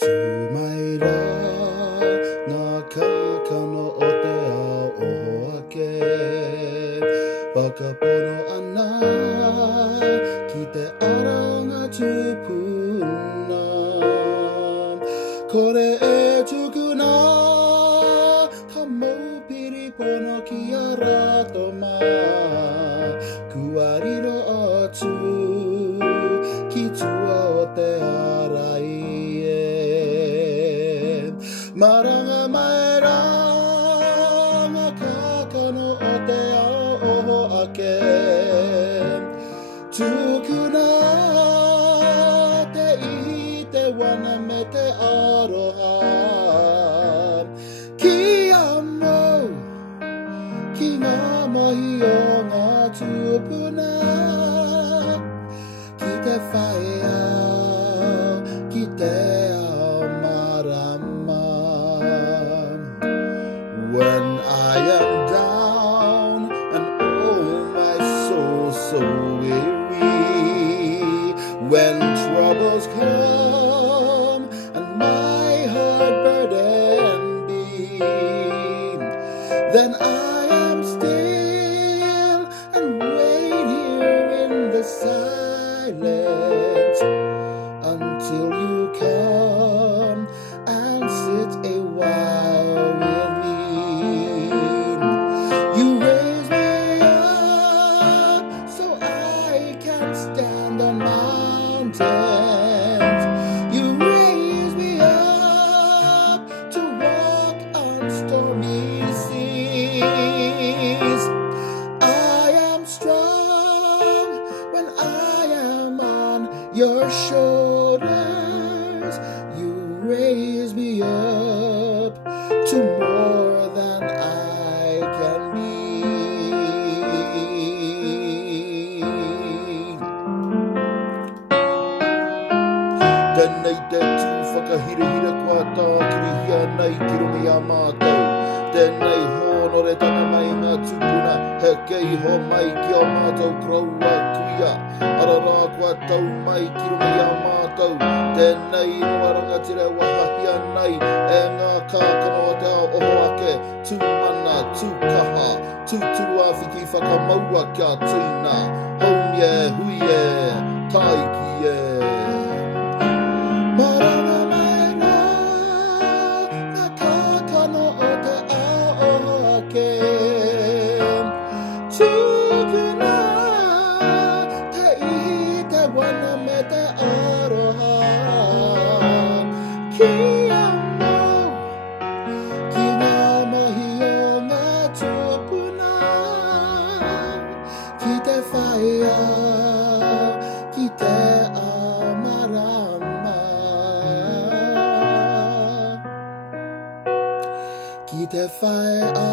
Tumaira ngā kākano o te ao oho ake Whakapono ana ki te aronga tupuna Kore e tukuna ka maupiri pono ki a rato mā Kua riro atu ki tua o te arai Maranga mai ranga kākano o te ao oho ake Tukuna te ihi te wana me te aroha Ki amo ki ngā mahi o ngā tupuna Ki te whae ki te ao marama When I am down and oh my soul so weary When troubles come and my heart burden be Then I am still and wait here in the silence Until you come and sit a while with me You raise me up so I can stand on mountains You raise me up to walk on stormy seas I am strong when I am on your shoulders You raise me up to more than I can be Tēnei te tū whakahirahira kua tā kirihia nei ki rungi a mātou Tēnei hōnore tana mai ngā tūpuna He kei ho mai ki a mātou kraua kuia Arara kua tau mai ki rungi a mātou Tēnei noaranga tira wahahia nei E ngā kākano o te ao oho ake Tūmana, tūkaha, tūturua whiki whakamaua kia tīna Haumie, huie, taikie Maranga mai rā, ngā kākano o te ao oho ake Tukuna, te ihi te wana me te aroha Ki amo, ki ngā mahi o ngā tupuna Ki te whaea, ki te ao marama Ki te whaea